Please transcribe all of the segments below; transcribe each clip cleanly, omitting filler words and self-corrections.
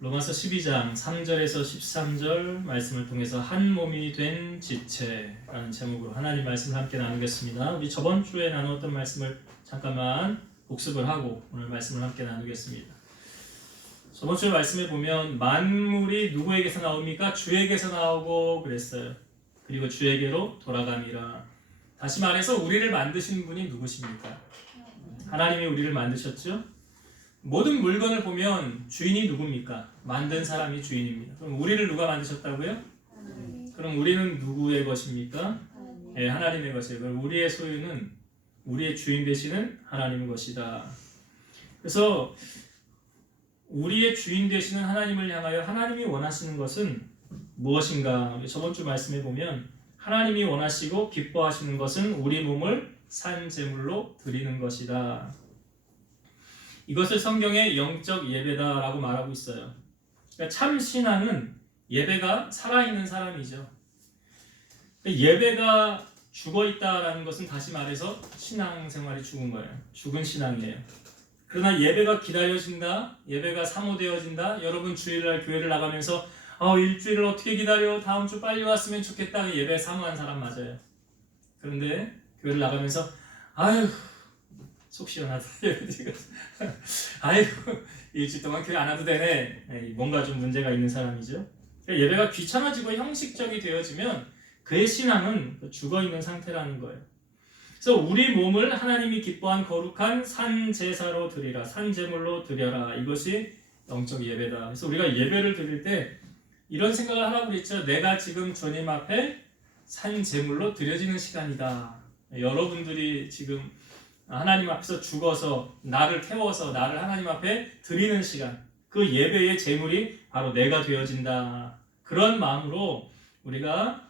로마서 12장 3절에서 13절 말씀을 통해서 한 몸이 된 지체라는 제목으로 하나님 말씀을 함께 나누겠습니다. 우리 저번 주에 나누었던 말씀을 잠깐만 복습을 하고 오늘 말씀을 함께 나누겠습니다. 저번 주에 말씀에 보면 만물이 누구에게서 나옵니까? 주에게서 나오고 그랬어요. 그리고 주에게로 돌아감이라. 다시 말해서 우리를 만드신 분이 누구십니까? 하나님이 우리를 만드셨죠? 모든 물건을 보면 주인이 누굽니까? 만든 사람이 주인입니다. 그럼 우리를 누가 만드셨다고요? 그럼 우리는 누구의 것입니까? 네, 하나님의 것이에요. 그럼 우리의 소유는 우리의 주인 되시는 하나님의 것이다. 그래서 우리의 주인 되시는 하나님을 향하여 하나님이 원하시는 것은 무엇인가? 저번 주 말씀해 보면 하나님이 원하시고 기뻐하시는 것은 우리 몸을 산 제물로 드리는 것이다. 이것을 성경의 영적 예배다라고 말하고 있어요. 그러니까 참 신앙은 예배가 살아있는 사람이죠. 예배가 죽어있다라는 것은 다시 말해서 신앙생활이 죽은 거예요. 죽은 신앙이에요. 그러나 예배가 기다려진다, 예배가 사모되어진다. 여러분 주일날 교회를 나가면서 일주일을 어떻게 기다려? 다음 주 빨리 왔으면 좋겠다. 예배 사모한 사람 맞아요. 그런데 교회를 나가면서 속 시원하다. 아이고 일주일 동안 교회 안 와도 되네. 뭔가 좀 문제가 있는 사람이죠. 그러니까 예배가 귀찮아지고 형식적이 되어지면 그의 신앙은 죽어있는 상태라는 거예요. 그래서 우리 몸을 하나님이 기뻐한 거룩한 산 제사로 드리라, 산 제물로 드려라. 이것이 영적 예배다. 그래서 우리가 예배를 드릴 때 이런 생각을 하라고 그랬죠. 내가 지금 주님 앞에 산 제물로 드려지는 시간이다. 여러분들이 지금 하나님 앞에서 죽어서 나를 태워서 나를 하나님 앞에 드리는 시간, 그 예배의 제물이 바로 내가 되어진다. 그런 마음으로 우리가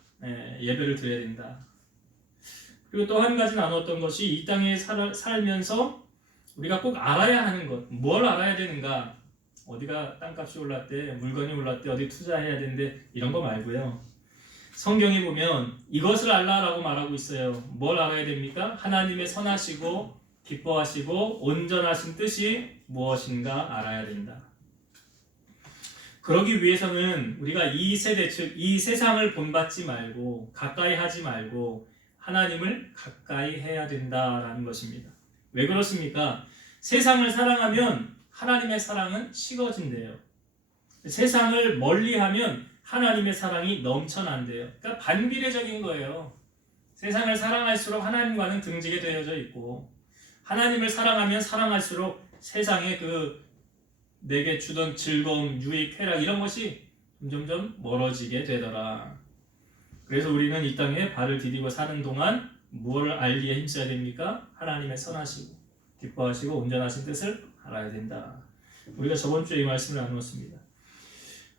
예배를 드려야 된다. 그리고 또 한 가지 나눴던 것이 이 땅에 살면서 우리가 꼭 알아야 하는 것. 뭘 알아야 되는가? 어디가 땅값이 올랐대, 물건이 올랐대, 어디 투자해야 되는데 이런 거 말고요. 성경에 보면 이것을 알라라고 말하고 있어요. 뭘 알아야 됩니까? 하나님의 선하시고 기뻐하시고 온전하신 뜻이 무엇인가 알아야 된다. 그러기 위해서는 우리가 이 세대, 즉 이 세상을 본받지 말고 가까이 하지 말고 하나님을 가까이 해야 된다라는 것입니다. 왜 그렇습니까? 세상을 사랑하면 하나님의 사랑은 식어진대요. 세상을 멀리하면 하나님의 사랑이 넘쳐난대요. 그러니까 반비례적인 거예요. 세상을 사랑할수록 하나님과는 등지게 되어져 있고 하나님을 사랑하면 사랑할수록 세상에 내게 주던 즐거움, 유익, 쾌락 이런 것이 점점 멀어지게 되더라. 그래서 우리는 이 땅에 발을 디디고 사는 동안 무엇을 알기에 힘써야 됩니까? 하나님의 선하시고 기뻐하시고 온전하신 뜻을 알아야 된다. 우리가 저번 주에 이 말씀을 나누었습니다.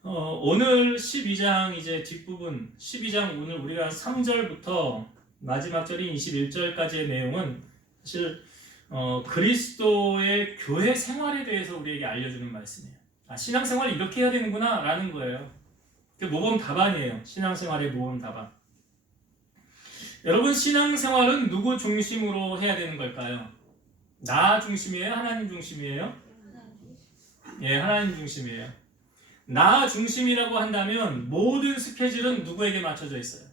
오늘 12장 이제 뒷부분 12장 오늘 우리가 3절부터 마지막 절인 21절까지의 내용은 사실 그리스도의 교회 생활에 대해서 우리에게 알려주는 말씀이에요. 신앙생활을 이렇게 해야 되는구나 라는 거예요. 모범 답안이에요. 신앙생활의 모범 답안. 여러분 신앙생활은 누구 중심으로 해야 되는 걸까요? 나 중심이에요? 하나님 중심이에요? 예, 하나님 중심이에요. 나 중심이라고 한다면 모든 스케줄은 누구에게 맞춰져 있어요?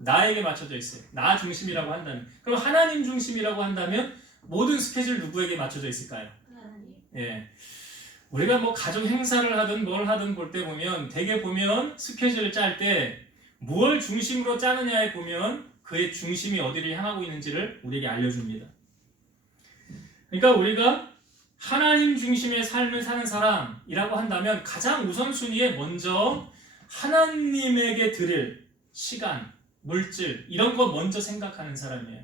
나에게 맞춰져 있어요. 나 중심이라고 한다면. 그럼 하나님 중심이라고 한다면 모든 스케줄 누구에게 맞춰져 있을까요? 예. 우리가 뭐 가족 행사를 하든 뭘 하든 볼 때 보면 대개 보면 스케줄을 짤 때 무엇을 중심으로 짜느냐에 보면 그의 중심이 어디를 향하고 있는지를 우리에게 알려줍니다. 그러니까 우리가 하나님 중심의 삶을 사는 사람이라고 한다면 가장 우선순위에 먼저 하나님에게 드릴 시간, 물질 이런 거 먼저 생각하는 사람이에요.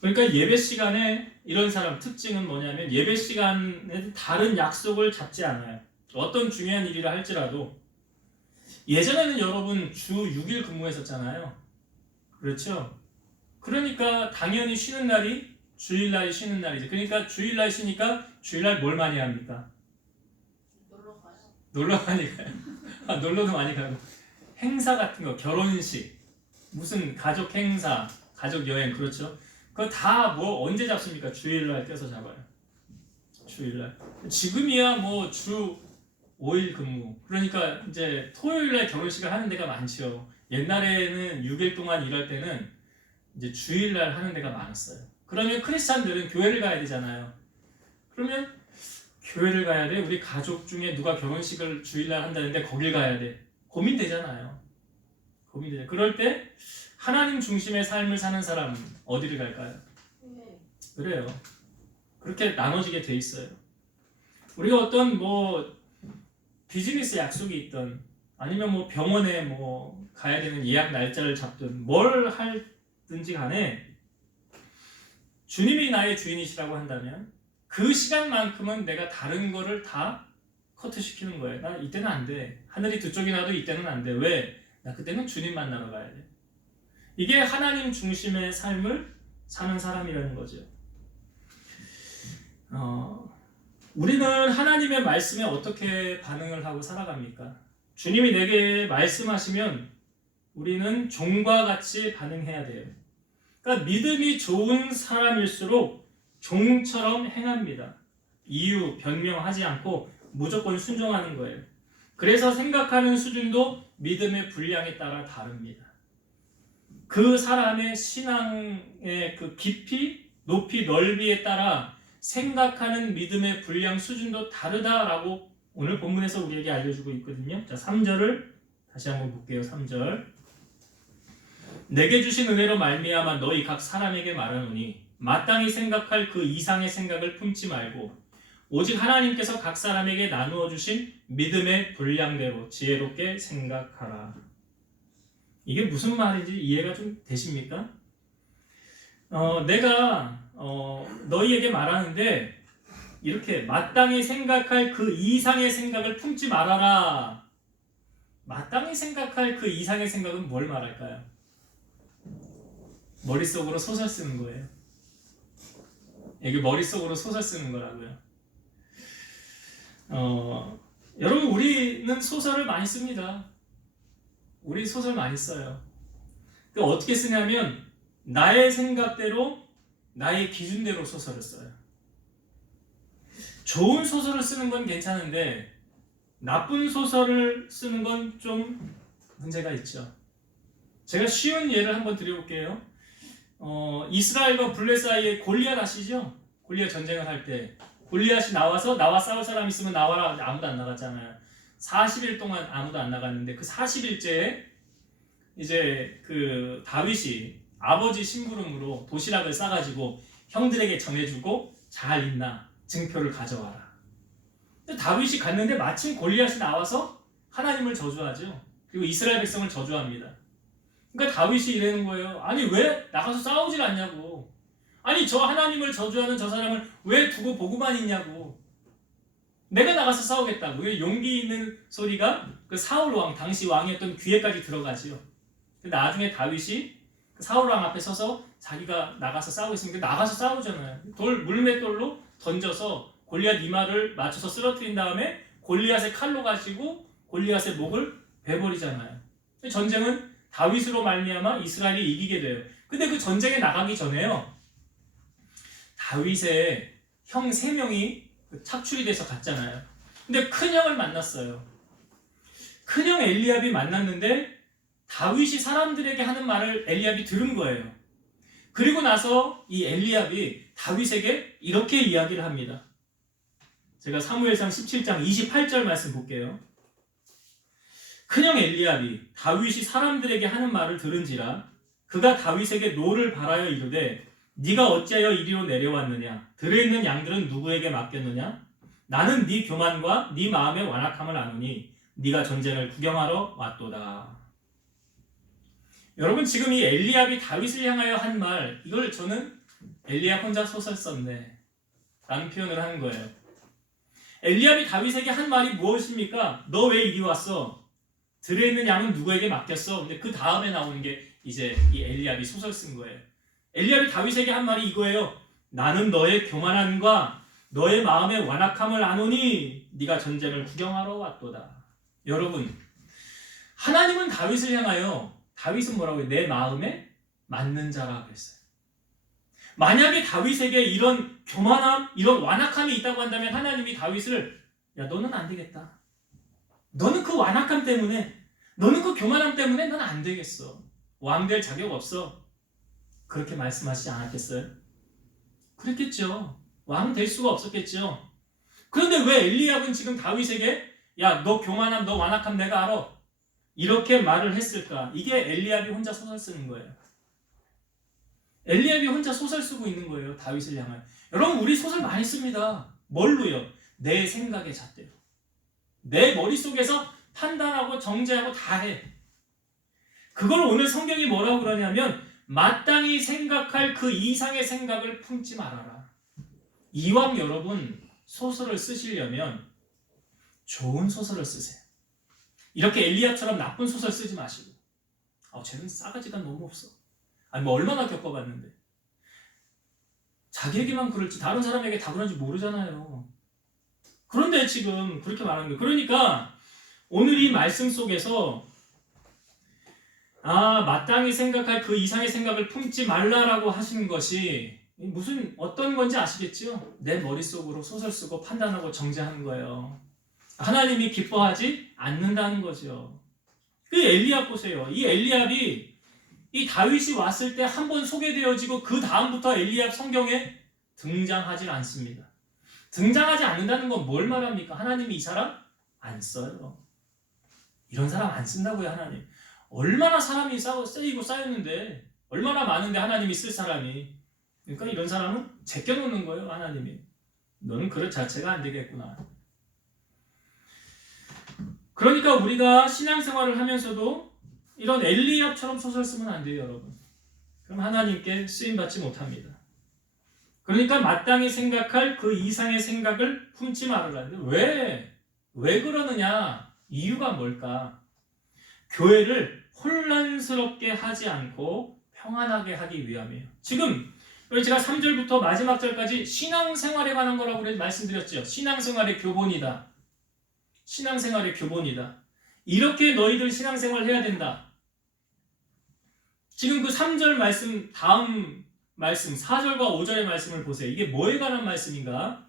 그러니까 예배 시간에 이런 사람 특징은 뭐냐면 예배 시간에 다른 약속을 잡지 않아요. 어떤 중요한 일이라 할지라도 예전에는 여러분 주 6일 근무했었잖아요. 그렇죠? 그러니까 당연히 쉬는 날이 주일날이 쉬는 날이죠. 그러니까 주일날 쉬니까 주일날 뭘 많이 합니까? 놀러 가요. 놀러 많이 가요. 놀러도 많이 가고 행사 같은 거, 결혼식, 무슨 가족 행사, 가족 여행 그렇죠? 그거 다 뭐 언제 잡습니까? 주일날 떼서 잡아요. 주일날. 지금이야 뭐 주 5일 근무. 그러니까 이제 토요일날 결혼식을 하는 데가 많죠. 옛날에는 6일 동안 일할 때는 이제 주일날 하는 데가 많았어요. 그러면 크리스찬들은 교회를 가야 되잖아요. 그러면 교회를 가야 돼? 우리 가족 중에 누가 결혼식을 주일날 한다는데 거길 가야 돼? 고민되잖아요. 고민되죠. 그럴 때 하나님 중심의 삶을 사는 사람은 어디를 갈까요? 네. 그래요. 그렇게 나눠지게 돼 있어요. 우리가 어떤 뭐 비즈니스 약속이 있던 아니면 뭐 병원에 뭐 가야 되는 예약 날짜를 잡든 뭘 하든지 간에 주님이 나의 주인이시라고 한다면 그 시간만큼은 내가 다른 거를 다 커트시키는 거예요. 나 이때는 안 돼. 하늘이 두 쪽이 나도 이때는 안 돼. 왜? 나 그때는 주님 만나러 가야 돼. 이게 하나님 중심의 삶을 사는 사람이라는 거죠. 우리는 하나님의 말씀에 어떻게 반응을 하고 살아갑니까? 주님이 내게 말씀하시면 우리는 종과 같이 반응해야 돼요. 그러니까 믿음이 좋은 사람일수록 종처럼 행합니다. 이유, 변명하지 않고 무조건 순종하는 거예요. 그래서 생각하는 수준도 믿음의 분량에 따라 다릅니다. 그 사람의 신앙의 그 깊이, 높이, 넓이에 따라 생각하는 믿음의 분량 수준도 다르다라고 오늘 본문에서 우리에게 알려주고 있거든요. 자, 3절을 다시 한번 볼게요. 3절. 내게 주신 은혜로 말미암아 너희 각 사람에게 말하노니 마땅히 생각할 그 이상의 생각을 품지 말고 오직 하나님께서 각 사람에게 나누어 주신 믿음의 분량대로 지혜롭게 생각하라. 이게 무슨 말인지 이해가 좀 되십니까? 내가 너희에게 말하는데 이렇게 마땅히 생각할 그 이상의 생각을 품지 말아라. 마땅히 생각할 그 이상의 생각은 뭘 말할까요? 머릿속으로 소설 쓰는 거예요. 이게 머릿속으로 소설 쓰는 거라고요. 여러분 우리는 소설을 많이 씁니다. 우리 소설 많이 써요. 그러니까 어떻게 쓰냐면 나의 생각대로 나의 기준대로 소설을 써요. 좋은 소설을 쓰는 건 괜찮은데 나쁜 소설을 쓰는 건 좀 문제가 있죠. 제가 쉬운 예를 한번 드려볼게요. 이스라엘과 블레 사이에 골리앗 아시죠? 골리앗 전쟁을 할 때 골리앗이 나와서 나와 싸울 사람 있으면 나와라. 아무도 안 나갔잖아요. 40일 동안 아무도 안 나갔는데 그 40일째에 이제 그 다윗이 아버지 심부름으로 도시락을 싸가지고 형들에게 전해주고 잘 있나 증표를 가져와라. 근데 다윗이 갔는데 마침 골리앗이 나와서 하나님을 저주하죠. 그리고 이스라엘 백성을 저주합니다. 그러니까 다윗이 이러는 거예요. 아니 왜 나가서 싸우질 않냐고. 아니 저 하나님을 저주하는 저 사람을 왜 두고 보고만 있냐고. 내가 나가서 싸우겠다고. 용기 있는 소리가 그 사울 왕 당시 왕이었던 귀에까지 들어가지요. 나중에 다윗이 그 사울 왕 앞에 서서 자기가 나가서 싸우겠습니다. 나가서 싸우잖아요. 물맷돌로 던져서 골리앗 이마를 맞춰서 쓰러뜨린 다음에 골리앗의 칼로 가지고 골리앗의 목을 베버리잖아요. 전쟁은 다윗으로 말미암아 이스라엘이 이기게 돼요. 근데 그 전쟁에 나가기 전에요. 다윗의 형 3명이 착출이 돼서 갔잖아요. 근데 큰형을 만났어요. 큰형 엘리압이 만났는데 다윗이 사람들에게 하는 말을 엘리압이 들은 거예요. 그리고 나서 이 엘리압이 다윗에게 이렇게 이야기를 합니다. 제가 사무엘상 17장 28절 말씀 볼게요. 큰형 엘리압이 다윗이 사람들에게 하는 말을 들은지라 그가 다윗에게 노를 바라여 이르되 네가 어찌하여 이리로 내려왔느냐? 들에 있는 양들은 누구에게 맡겼느냐? 나는 네 교만과 네 마음의 완악함을 아노니 네가 전쟁을 구경하러 왔도다. 여러분 지금 이 엘리압이 다윗을 향하여 한 말, 이걸 저는 엘리압 혼자 소설 썼네 라는 표현을 하는 거예요. 엘리압이 다윗에게 한 말이 무엇입니까? 너 왜 이리 왔어? 들에 있는 양은 누구에게 맡겼어? 근데 그 다음에 나오는 게 이제 이 엘리압이 소설 쓴 거예요. 엘리압이 다윗에게 한 말이 이거예요. 나는 너의 교만함과 너의 마음의 완악함을 아노니 네가 전쟁을 구경하러 왔도다. 여러분 하나님은 다윗을 향하여 다윗은 뭐라고 해요? 내 마음에 맞는 자라고 했어요. 만약에 다윗에게 이런 교만함, 이런 완악함이 있다고 한다면 하나님이 다윗을 야 너는 안 되겠다. 너는 그 완악함 때문에, 너는 그 교만함 때문에 넌 안 되겠어. 왕 될 자격 없어. 그렇게 말씀하시지 않았겠어요? 그랬겠죠. 왕 될 수가 없었겠죠. 그런데 왜 엘리압은 지금 다윗에게 야, 너 교만함, 너 완악함 내가 알아. 이렇게 말을 했을까? 이게 엘리압이 혼자 소설 쓰는 거예요. 엘리압이 혼자 소설 쓰고 있는 거예요. 다윗을 향하여. 여러분, 우리 소설 많이 씁니다. 뭘로요? 내 생각의 잣대로. 내 머릿속에서 판단하고 정죄하고 다 해. 그걸 오늘 성경이 뭐라고 그러냐면 마땅히 생각할 그 이상의 생각을 품지 말아라. 이왕 여러분 소설을 쓰시려면 좋은 소설을 쓰세요. 이렇게 엘리압처럼 나쁜 소설 쓰지 마시고 쟤는 싸가지가 너무 없어. 아니 뭐 얼마나 겪어봤는데. 자기에게만 그럴지 다른 사람에게 다 그런지 모르잖아요. 그런데 지금 그렇게 말하는 거예요. 그러니까 오늘 이 말씀 속에서 마땅히 생각할 그 이상의 생각을 품지 말라라고 하신 것이 무슨 어떤 건지 아시겠죠? 내 머릿속으로 소설 쓰고 판단하고 정죄하는 거예요. 하나님이 기뻐하지 않는다는 거죠. 그 엘리압 보세요. 이 엘리압이 이 다윗이 왔을 때 한 번 소개되어지고 그 다음부터 엘리압 성경에 등장하지 않습니다. 등장하지 않는다는 건 뭘 말합니까? 하나님이 이 사람 안 써요. 이런 사람 안 쓴다고요, 하나님. 얼마나 사람이 쌓이고 쌓였는데 얼마나 많은데 하나님이 쓸 사람이. 그러니까 이런 사람은 제껴놓는 거예요, 하나님이. 너는 그릇 자체가 안 되겠구나. 그러니까 우리가 신앙생활을 하면서도 이런 엘리압처럼 소설 쓰면 안 돼요, 여러분. 그럼 하나님께 쓰임받지 못합니다. 그러니까 마땅히 생각할 그 이상의 생각을 품지 말으라는데 왜 그러느냐? 이유가 뭘까? 교회를 혼란스럽게 하지 않고 평안하게 하기 위함이에요. 지금 제가 3절부터 마지막 절까지 신앙생활에 관한 거라고 말씀드렸죠. 신앙생활의 교본이다. 신앙생활의 교본이다. 이렇게 너희들 신앙생활 해야 된다. 지금 그 3절 말씀 다음 말씀 4절과 5절의 말씀을 보세요. 이게 뭐에 관한 말씀인가?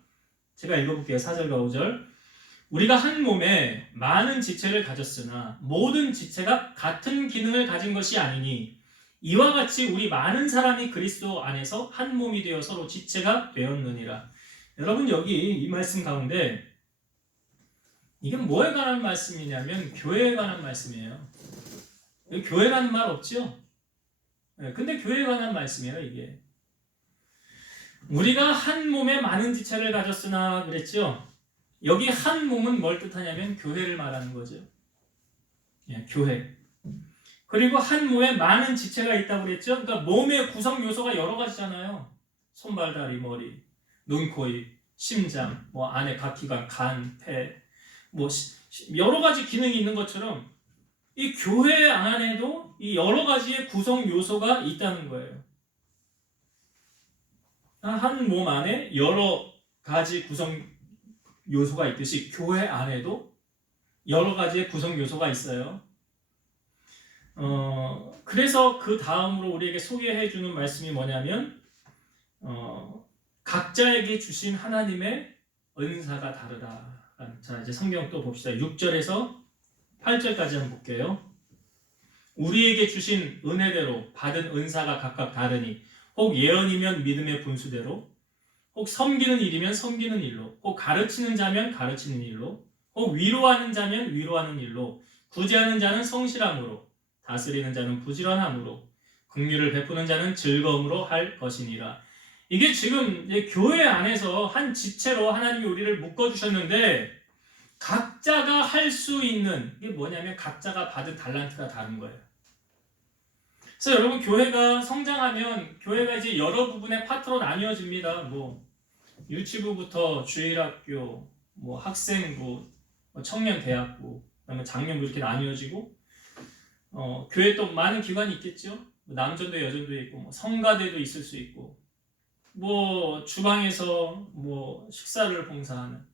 제가 읽어볼게요. 4절과 5절. 우리가 한 몸에 많은 지체를 가졌으나 모든 지체가 같은 기능을 가진 것이 아니니 이와 같이 우리 많은 사람이 그리스도 안에서 한 몸이 되어 서로 지체가 되었느니라. 여러분 여기 이 말씀 가운데 이게 뭐에 관한 말씀이냐면 교회에 관한 말씀이에요. 교회라는 말 없죠? 근데 교회에 관한 말씀이에요, 이게. 우리가 한 몸에 많은 지체를 가졌으나 그랬죠? 여기 한 몸은 뭘 뜻하냐면 교회를 말하는 거죠. 교회. 그리고 한 몸에 많은 지체가 있다고 그랬죠? 그러니까 몸의 구성 요소가 여러 가지잖아요. 손발, 다리, 머리, 눈, 코, 입, 심장, 뭐 안에 각 기관, 간, 폐, 뭐 여러 가지 기능이 있는 것처럼 이 교회 안에도 이 여러 가지의 구성 요소가 있다는 거예요. 한 몸 안에 여러 가지 구성 요소가 있듯이 교회 안에도 여러 가지의 구성 요소가 있어요. 그래서 그 다음으로 우리에게 소개해 주는 말씀이 뭐냐면 각자에게 주신 하나님의 은사가 다르다. 자, 이제 성경 또 봅시다. 6절에서 8절까지 한번 볼게요. 우리에게 주신 은혜대로 받은 은사가 각각 다르니 혹 예언이면 믿음의 분수대로 혹 섬기는 일이면 섬기는 일로 혹 가르치는 자면 가르치는 일로 혹 위로하는 자면 위로하는 일로 구제하는 자는 성실함으로 다스리는 자는 부지런함으로 긍휼을 베푸는 자는 즐거움으로 할 것이니라. 이게 지금 교회 안에서 한 지체로 하나님이 우리를 묶어주셨는데 각자가 할 수 있는 이게 뭐냐면 각자가 받은 달란트가 다른 거예요. 그래서 여러분 교회가 성장하면 교회가 이제 여러 부분의 파트로 나뉘어집니다. 뭐 유치부부터 주일학교, 뭐 학생부, 뭐 청년대학부, 그다음에 장년부 이렇게 나뉘어지고 교회 또 많은 기관이 있겠죠. 남전도 여전도 있고 뭐 성가대도 있을 수 있고 뭐 주방에서 뭐 식사를 봉사하는.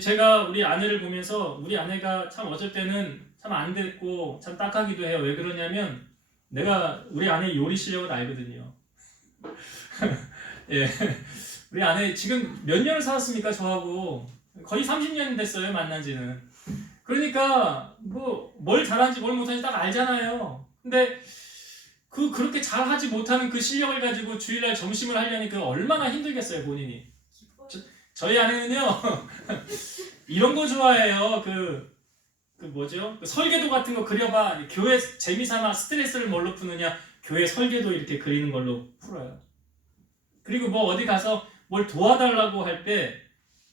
제가 우리 아내를 보면서 우리 아내가 참 어쩔 때는 참 안 됐고 참 딱하기도 해요. 왜 그러냐면 내가 우리 아내 요리 실력을 알거든요. 예, 우리 아내 지금 몇 년을 살았습니까? 저하고 거의 30년 됐어요, 만난 지는. 그러니까 뭐 뭘 잘하는지 뭘 못하는지 딱 알잖아요. 근데 그렇게 잘하지 못하는 그 실력을 가지고 주일날 점심을 하려니까 얼마나 힘들겠어요, 본인이. 기뻐. 저희 아내는요 이런 거 좋아해요. 그 뭐죠? 그 설계도 같은 거 그려봐. 교회 재미삼아 스트레스를 뭘로 푸느냐? 교회 설계도 이렇게 그리는 걸로 풀어요. 그리고 뭐 어디 가서 뭘 도와달라고 할 때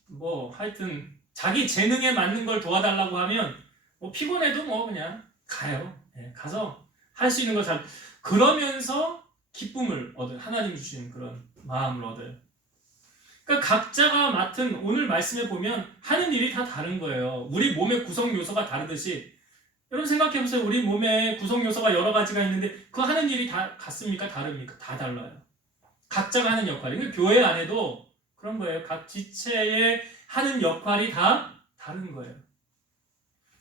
뭐 하여튼 자기 재능에 맞는 걸 도와달라고 하면 뭐 피곤해도 뭐 그냥 가요. 예, 가서 할 수 있는 거 잘 그러면서 기쁨을 얻어요. 하나님 주시는 그런 마음을 얻어요. 그러니까 각자가 맡은 오늘 말씀에 보면 하는 일이 다 다른 거예요. 우리 몸의 구성 요소가 다르듯이 여러분 생각해 보세요. 우리 몸에 구성 요소가 여러 가지가 있는데 그 하는 일이 다 같습니까? 다릅니까? 다 달라요. 각자가 하는 역할이. 그러니까 교회 안에도 그런 거예요. 각 지체의 하는 역할이 다 다른 거예요.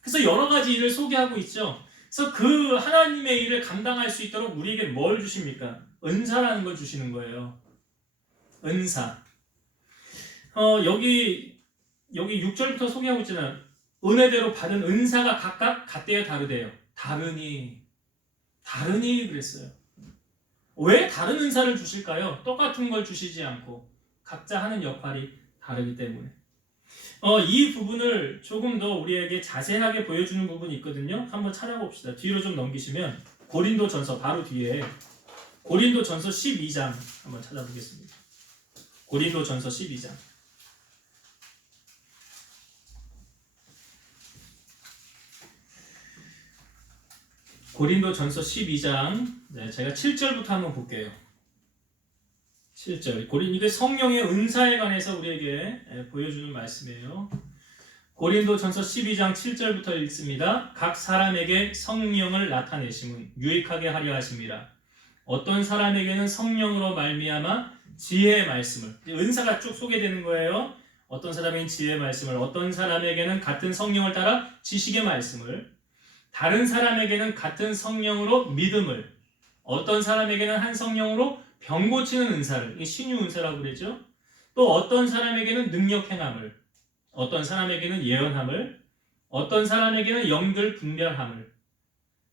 그래서 여러 가지 일을 소개하고 있죠. 그래서 그 하나님의 일을 감당할 수 있도록 우리에게 뭘 주십니까? 은사라는 걸 주시는 거예요. 은사. 여기 6절부터 소개하고 있잖아요. 은혜대로 받은 은사가 각각 같대요, 다르대요. 다르니 그랬어요. 왜 다른 은사를 주실까요? 똑같은 걸 주시지 않고 각자 하는 역할이 다르기 때문에. 이 부분을 조금 더 우리에게 자세하게 보여주는 부분이 있거든요. 한번 찾아봅시다. 뒤로 좀 넘기시면 고린도전서 바로 뒤에 고린도전서 12장 한번 찾아보겠습니다. 고린도전서 12장. 고린도전서 12장. 네, 제가 7절부터 한번 볼게요. 7절. 이게 성령의 은사에 관해서 우리에게 보여주는 말씀이에요. 고린도전서 12장 7절부터 읽습니다. 각 사람에게 성령을 나타내심은 유익하게 하려 하심이라. 어떤 사람에게는 성령으로 말미암아 지혜의 말씀을, 은사가 쭉 소개되는 거예요. 어떤 사람에게는 지혜의 말씀을, 어떤 사람에게는 같은 성령을 따라 지식의 말씀을, 다른 사람에게는 같은 성령으로 믿음을, 어떤 사람에게는 한 성령으로 병 고치는 은사를, 이게 신유 은사라고 그러죠. 또 어떤 사람에게는 능력 행함을, 어떤 사람에게는 예언함을, 어떤 사람에게는 영들 분별함을,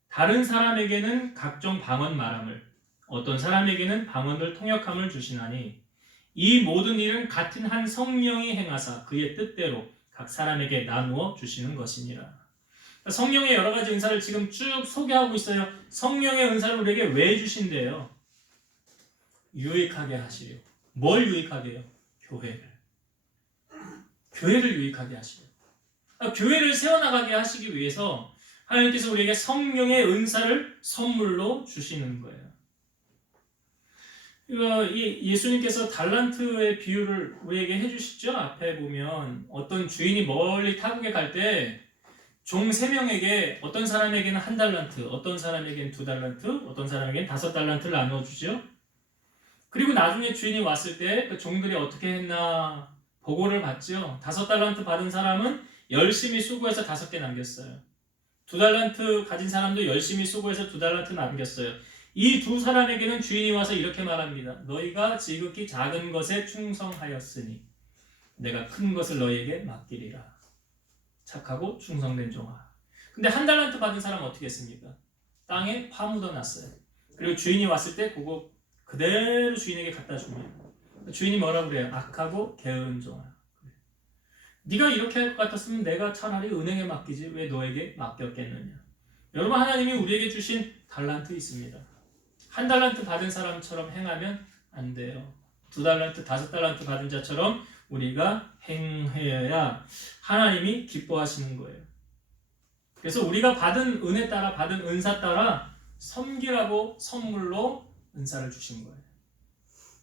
다른 사람에게는 각종 방언 말함을, 어떤 사람에게는 방언들 통역함을 주시나니 이 모든 일은 같은 한 성령이 행하사 그의 뜻대로 각 사람에게 나누어 주시는 것이니라. 성령의 여러 가지 은사를 지금 쭉 소개하고 있어요. 성령의 은사를 우리에게 왜 주신대요? 유익하게 하시려. 뭘 유익하게 해요? 교회를 유익하게 하시려. 교회를 세워나가게 하시기 위해서 하나님께서 우리에게 성령의 은사를 선물로 주시는 거예요. 예수님께서 달란트의 비유를 우리에게 해주시죠. 앞에 보면 어떤 주인이 멀리 타국에 갈 때 종 3명에게 어떤 사람에게는 1달란트, 어떤 사람에게는 2달란트, 어떤 사람에게는 5달란트를 나눠주죠. 그리고 나중에 주인이 왔을 때 그 종들이 어떻게 했나 보고를 받죠. 5달란트 받은 사람은 열심히 수고해서 5개 남겼어요. 2달란트 가진 사람도 열심히 수고해서 2달란트 남겼어요. 이 두 사람에게는 주인이 와서 이렇게 말합니다. 너희가 지극히 작은 것에 충성하였으니 내가 큰 것을 너희에게 맡기리라. 착하고 충성된 종아. 근데 1달란트 받은 사람은 어떻게 했습니까? 땅에 파묻어 놨어요. 그리고 주인이 왔을 때 그거 그대로 주인에게 갖다 줍니다. 주인이 뭐라 그래요? 악하고 게으른 종아. 네가 이렇게 할 것 같았으면 내가 차라리 은행에 맡기지 왜 너에게 맡겼겠느냐. 여러분, 하나님이 우리에게 주신 달란트 있습니다. 1달란트 받은 사람처럼 행하면 안 돼요. 2달란트, 5달란트 받은 자처럼 우리가 행해야 하나님이 기뻐하시는 거예요. 그래서 우리가 받은 은혜 따라, 받은 은사 따라 섬기라고 선물로 은사를 주신 거예요.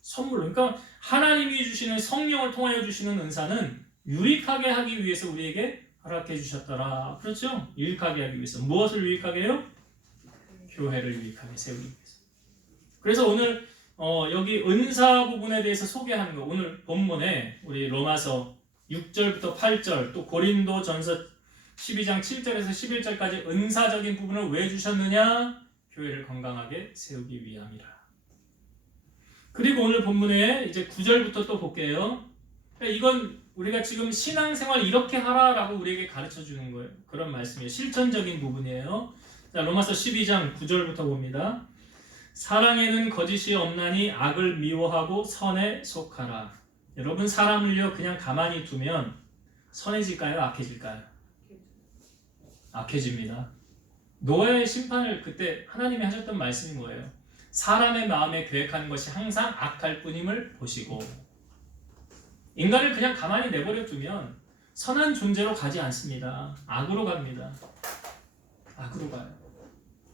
선물로. 그러니까 하나님이 주시는, 성령을 통하여 주시는 은사는 유익하게 하기 위해서 우리에게 허락해 주셨더라. 그렇죠? 유익하게 하기 위해서. 무엇을 유익하게 해요? 교회를 유익하게 세우기 위해서. 그래서 오늘 여기 은사 부분에 대해서 소개하는 거, 오늘 본문에 우리 로마서 6절부터 8절, 또 고린도전서 12장 7절에서 11절까지 은사적인 부분을 왜 주셨느냐? 교회를 건강하게 세우기 위함이라. 그리고 오늘 본문에 이제 9절부터 또 볼게요. 이건 우리가 지금 신앙생활 이렇게 하라라고 우리에게 가르쳐 주는 거예요. 그런 말씀이에요. 실천적인 부분이에요. 자, 로마서 12장 9절부터 봅니다. 사랑에는 거짓이 없나니 악을 미워하고 선에 속하라. 여러분, 사람을요 그냥 가만히 두면 선해질까요? 악해질까요? 악해집니다. 노아의 심판을 그때 하나님이 하셨던 말씀이 뭐예요? 사람의 마음에 계획하는 것이 항상 악할 뿐임을 보시고, 인간을 그냥 가만히 내버려 두면 선한 존재로 가지 않습니다. 악으로 갑니다. 악으로 가요.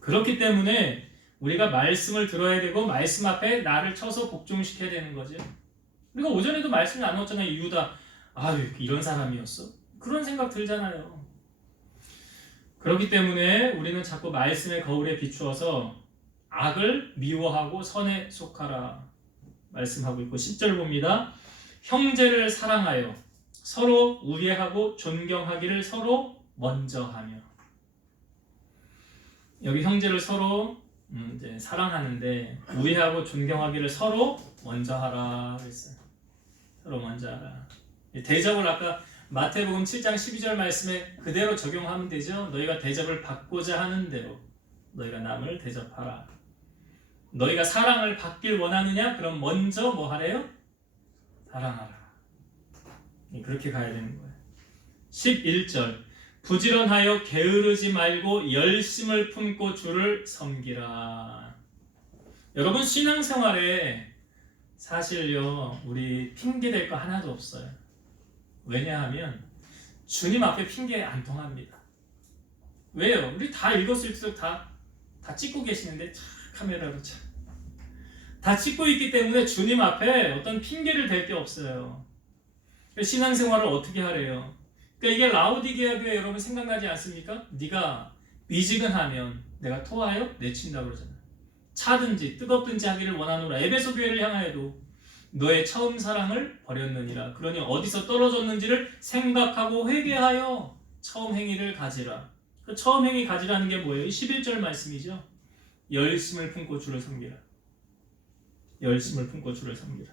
그렇기 때문에 우리가 말씀을 들어야 되고 말씀 앞에 나를 쳐서 복종시켜야 되는 거죠. 우리가 오전에도 말씀 나눴잖아요. 유다, 이런 사람이었어? 그런 생각 들잖아요. 그렇기 때문에 우리는 자꾸 말씀의 거울에 비추어서 악을 미워하고 선에 속하라 말씀하고 있고, 10절 봅니다. 형제를 사랑하여 서로 우애하고 존경하기를 서로 먼저 하며. 여기 형제를 서로 이제 사랑하는데 우애하고 존경하기를 서로 먼저 하라 그랬어요. 서로 먼저 하라. 대접을 아까 마태복음 7장 12절 말씀에 그대로 적용하면 되죠. 너희가 대접을 받고자 하는 대로 너희가 남을 대접하라. 너희가 사랑을 받길 원하느냐? 그럼 먼저 뭐 하래요? 사랑하라. 그렇게 가야 되는 거예요. 11절 부지런하여 게으르지 말고 열심을 품고 주를 섬기라. 여러분, 신앙생활에 사실요 우리 핑계 댈 거 하나도 없어요. 왜냐하면 주님 앞에 핑계 안 통합니다. 왜요? 우리 다 읽었을수록 다 찍고 계시는데 카메라로 다 찍고 있기 때문에 주님 앞에 어떤 핑계를 댈 게 없어요. 신앙생활을 어떻게 하래요? 그러니까 이게 라오디게아 교회 여러분 생각나지 않습니까? 네가 미지근하면 내가 토하여 내친다고 그러잖아요. 차든지 뜨겁든지 하기를 원하노라. 에베소 교회를 향하여도 너의 처음 사랑을 버렸느니라. 그러니 어디서 떨어졌는지를 생각하고 회개하여 처음 행위를 가지라. 그 처음 행위 가지라는 게 뭐예요? 11절 말씀이죠. 열심을 품고 주를 섬기라. 열심을 품고 주를 섬기라.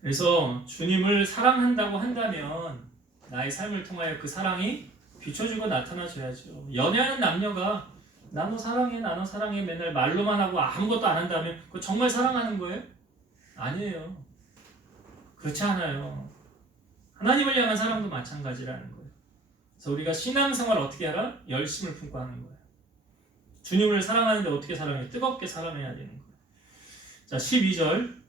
그래서 주님을 사랑한다고 한다면 나의 삶을 통하여 그 사랑이 비춰주고 나타나줘야죠. 연애하는 남녀가 나 너 사랑해 나 너 사랑해 맨날 말로만 하고 아무것도 안 한다면 그거 정말 사랑하는 거예요? 아니에요. 그렇지 않아요. 하나님을 향한 사랑도 마찬가지라는 거예요. 그래서 우리가 신앙생활을 어떻게 하라? 열심을 품고 하는 거예요. 주님을 사랑하는데 어떻게 사랑해요? 뜨겁게 사랑해야 되는 거예요. 자, 12절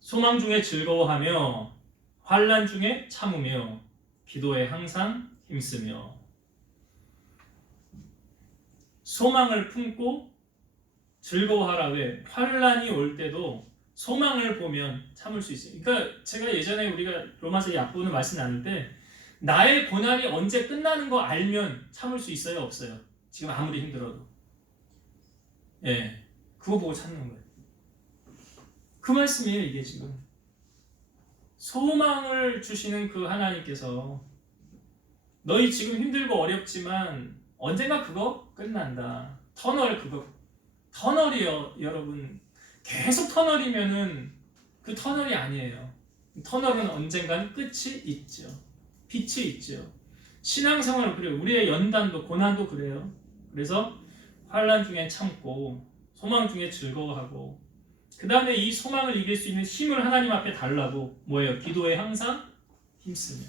소망 중에 즐거워하며 환난 중에 참으며 기도에 항상 힘쓰며. 소망을 품고 즐거워하라. 왜? 환난이 올 때도 소망을 보면 참을 수 있어요. 그러니까 제가 예전에 우리가 로마서 이 앞부분을 말씀 나눌 때 나의 고난이 언제 끝나는 거 알면 참을 수 있어요? 없어요? 지금 아무리 힘들어도. 예, 그거 보고 참는 거예요. 그 말씀이에요. 이게 지금 소망을 주시는 그 하나님께서 너희 지금 힘들고 어렵지만 언젠가 그거 끝난다. 터널이요 여러분. 계속 터널이면은 그 터널이 아니에요. 터널은 언젠간 끝이 있죠. 빛이 있죠. 신앙생활은 그래요. 우리의 연단도 고난도 그래요. 그래서 환난 중에 참고 소망 중에 즐거워하고, 그 다음에 이 소망을 이길 수 있는 힘을 하나님 앞에 달라고 뭐예요? 기도에 항상 힘쓰며.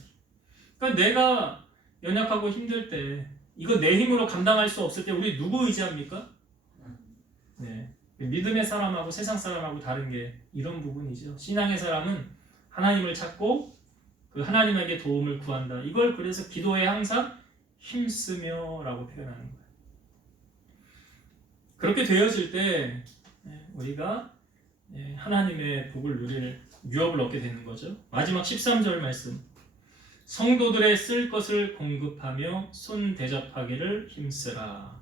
그러니까 내가 연약하고 힘들 때 이거 내 힘으로 감당할 수 없을 때 우리 누구 의지합니까? 네. 믿음의 사람하고 세상 사람하고 다른 게 이런 부분이죠. 신앙의 사람은 하나님을 찾고 그 하나님에게 도움을 구한다. 이걸 그래서 기도에 항상 힘쓰며 라고 표현하는 거예요. 그렇게 되어질 때 우리가 하나님의 복을 누릴 유업을 얻게 되는 거죠. 마지막 13절 말씀. 성도들의 쓸 것을 공급하며 손 대접하기를 힘쓰라.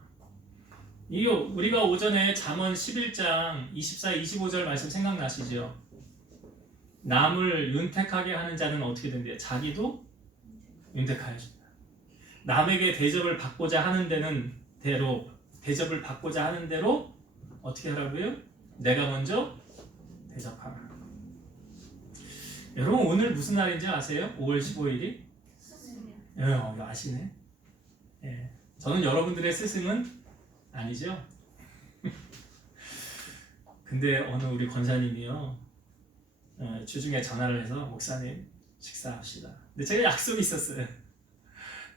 이거 우리가 오전에 잠언 11장 24, 25절 말씀 생각나시죠? 남을 윤택하게 하는 자는 어떻게 된대요? 자기도 윤택하여야 준다. 남에게 대접을 받고자 하는 대로 대접을 받고자 하는 대로 어떻게 하라고요? 내가 먼저 대접하라. 여러분 오늘 무슨 날인지 아세요? 5월 15일이? 스승이요. 이거 아시네. 예. 저는 여러분들의 스승은 아니죠. 근데 어느 우리 권사님이요, 주중에 전화를 해서 목사님 식사합시다. 근데 제가 약속이 있었어요.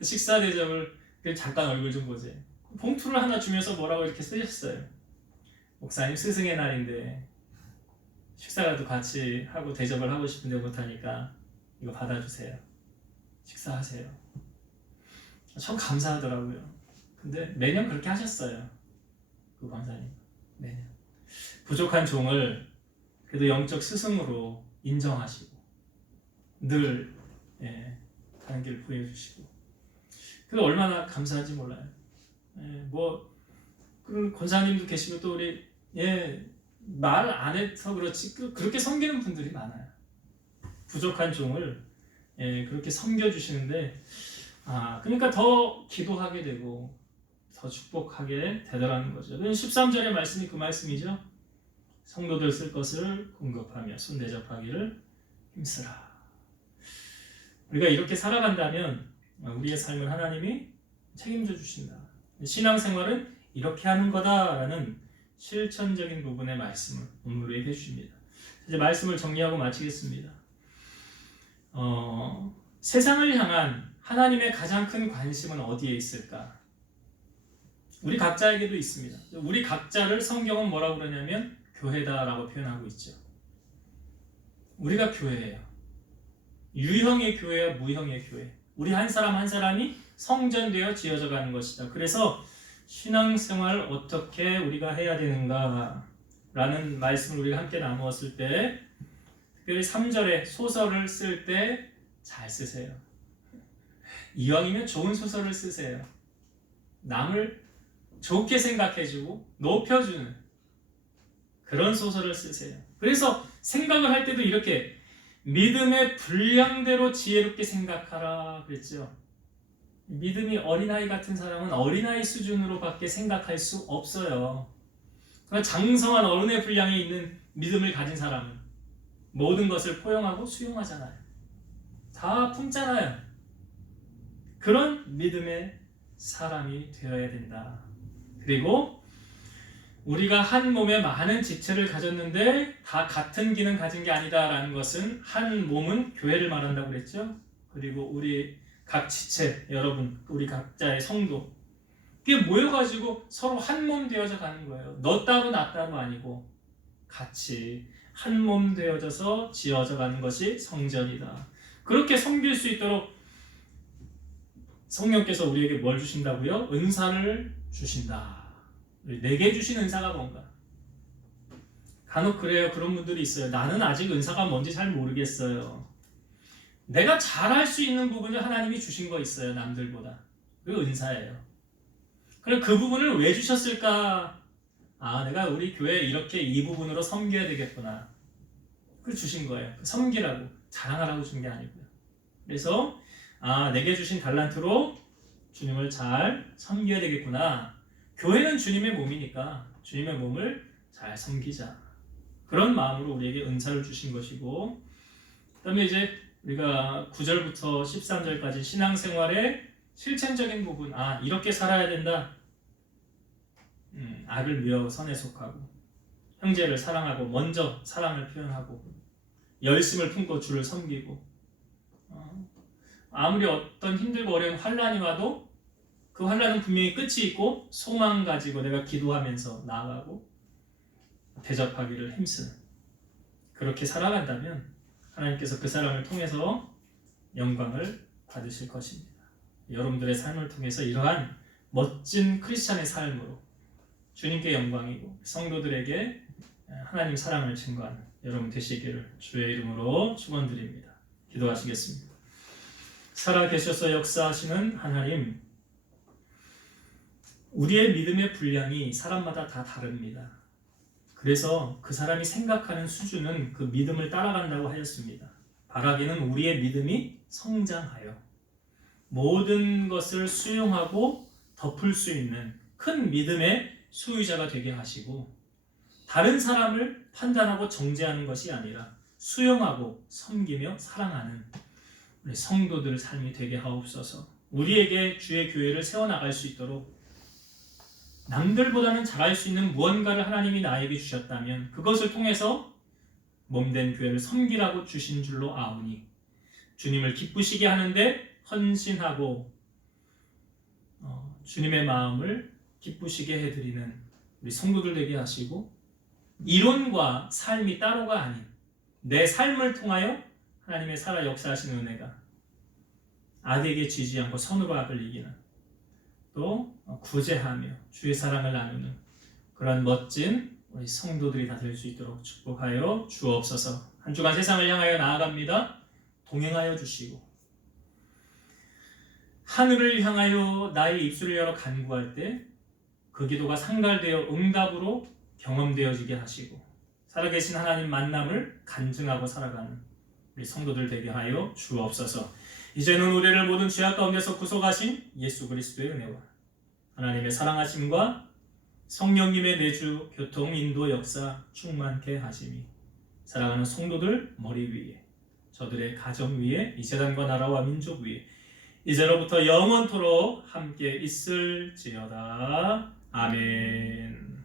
식사 대접을 잠깐 얼굴 좀 보지. 봉투를 하나 주면서 뭐라고 이렇게 쓰셨어요. 목사님 스승의 날인데 식사라도 같이 하고 대접을 하고 싶은데 못하니까 이거 받아주세요. 식사하세요. 참 감사하더라고요. 근데 매년 그렇게 하셨어요. 그 권사님 매년. 부족한 종을 그래도 영적 스승으로 인정하시고 늘 가는 길 보여주시고, 그게 얼마나 감사한지 몰라요. 그런 권사님도 계시고 또 우리 말 안 해서 그렇지 그렇게 섬기는 분들이 많아요. 부족한 종을 그렇게 섬겨주시는데, 그러니까 더 기도하게 되고 더 축복하게 되더라는 거죠. 13절의 말씀이 그 말씀이죠. 성도들 쓸 것을 공급하며 손 대접하기를 힘쓰라. 우리가 이렇게 살아간다면 우리의 삶을 하나님이 책임져 주신다. 신앙생활은 이렇게 하는 거다라는 실천적인 부분의 말씀을 오늘 우리에게 해주십니다. 이제 말씀을 정리하고 마치겠습니다. 세상을 향한 하나님의 가장 큰 관심은 어디에 있을까? 우리 각자에게도 있습니다. 우리 각자를 성경은 뭐라고 그러냐면 교회다라고 표현하고 있죠. 우리가 교회예요. 유형의 교회와 무형의 교회. 우리 한 사람 한 사람이 성전되어 지어져 가는 것이다. 그래서 신앙생활 어떻게 우리가 해야 되는가 라는 말씀을 우리가 함께 나누었을 때, 특별히 3절에 소설을 쓸 때 잘 쓰세요. 이왕이면 좋은 소설을 쓰세요. 남을 좋게 생각해주고 높여주는 그런 소설을 쓰세요. 그래서 생각을 할 때도 이렇게 믿음의 분량대로 지혜롭게 생각하라 그랬죠. 믿음이 어린아이 같은 사람은 어린아이 수준으로밖에 생각할 수 없어요. 그러나 장성한 어른의 분량에 있는 믿음을 가진 사람은 모든 것을 포용하고 수용하잖아요. 다 품잖아요. 그런 믿음의 사람이 되어야 된다. 그리고 우리가 한 몸에 많은 지체를 가졌는데 다 같은 기능 가진 게 아니다라는 것은, 한 몸은 교회를 말한다고 그랬죠. 그리고 우리 각 지체, 여러분, 우리 각자의 성도, 그게 모여가지고 서로 한 몸 되어져 가는 거예요. 너 따로 나 따로 아니고 같이 한 몸 되어져서 지어져 가는 것이 성전이다. 그렇게 섬길 수 있도록 성령께서 우리에게 뭘 주신다고요? 은사를 주신다. 내게 주신 은사가 뭔가? 간혹 그래요. 그런 분들이 있어요. 나는 아직 은사가 뭔지 잘 모르겠어요. 내가 잘할 수 있는 부분을 하나님이 주신 거 있어요. 남들보다. 그게 은사예요. 그럼 그 부분을 왜 주셨을까? 내가 우리 교회에 이렇게 이 부분으로 섬겨야 되겠구나. 그걸 주신 거예요. 섬기라고, 자랑하라고 준 게 아니고요. 그래서 내게 주신 달란트로 주님을 잘 섬겨야 되겠구나. 교회는 주님의 몸이니까 주님의 몸을 잘 섬기자. 그런 마음으로 우리에게 은사를 주신 것이고, 그 다음에 이제 우리가 9절부터 13절까지 신앙생활의 실천적인 부분, 이렇게 살아야 된다. 악을 미워 선에 속하고, 형제를 사랑하고, 먼저 사랑을 표현하고, 열심을 품고 주를 섬기고, 아무리 어떤 힘들고 어려운 환난이 와도 그 환난은 분명히 끝이 있고 소망 가지고 내가 기도하면서 나아가고 대접하기를 힘쓰는, 그렇게 살아간다면 하나님께서 그 사람을 통해서 영광을 받으실 것입니다. 여러분들의 삶을 통해서 이러한 멋진 크리스찬의 삶으로 주님께 영광이고 성도들에게 하나님 사랑을 증거하는 여러분 되시기를 주의 이름으로 축원드립니다. 기도하시겠습니다. 살아계셔서 역사하시는 하나님, 우리의 믿음의 분량이 사람마다 다 다릅니다. 그래서 그 사람이 생각하는 수준은 그 믿음을 따라간다고 하였습니다. 바라기는 우리의 믿음이 성장하여 모든 것을 수용하고 덮을 수 있는 큰 믿음의 소유자가 되게 하시고, 다른 사람을 판단하고 정죄하는 것이 아니라 수용하고 섬기며 사랑하는 우리 성도들 삶이 되게 하옵소서. 우리에게 주의 교회를 세워나갈 수 있도록 남들보다는 잘할 수 있는 무언가를 하나님이 나에게 주셨다면 그것을 통해서 몸된 교회를 섬기라고 주신 줄로 아오니 주님을 기쁘시게 하는데 헌신하고 주님의 마음을 기쁘시게 해드리는 우리 성도들 되게 하시고, 이론과 삶이 따로가 아닌 내 삶을 통하여 하나님의 살아 역사하시는 은혜가 악에게 지지 않고 선으로 악을 이기는, 또 구제하며 주의 사랑을 나누는 그런 멋진 우리 성도들이 다 될 수 있도록 축복하여 주옵소서. 한 주간 세상을 향하여 나아갑니다. 동행하여 주시고 하늘을 향하여 나의 입술을 열어 간구할 때 그 기도가 상달되어 응답으로 경험되어지게 하시고 살아계신 하나님 만남을 간증하고 살아가는 우리 성도들 되게 하여 주옵소서. 이제는 우리를 모든 죄악 가운데서 구속하신 예수 그리스도의 은혜와 하나님의 사랑하심과 성령님의 내주, 교통, 인도, 역사 충만케 하심이 사랑하는 성도들 머리 위에, 저들의 가정 위에, 이 세상과 나라와 민족 위에 이제로부터 영원토록 함께 있을지어다. 아멘.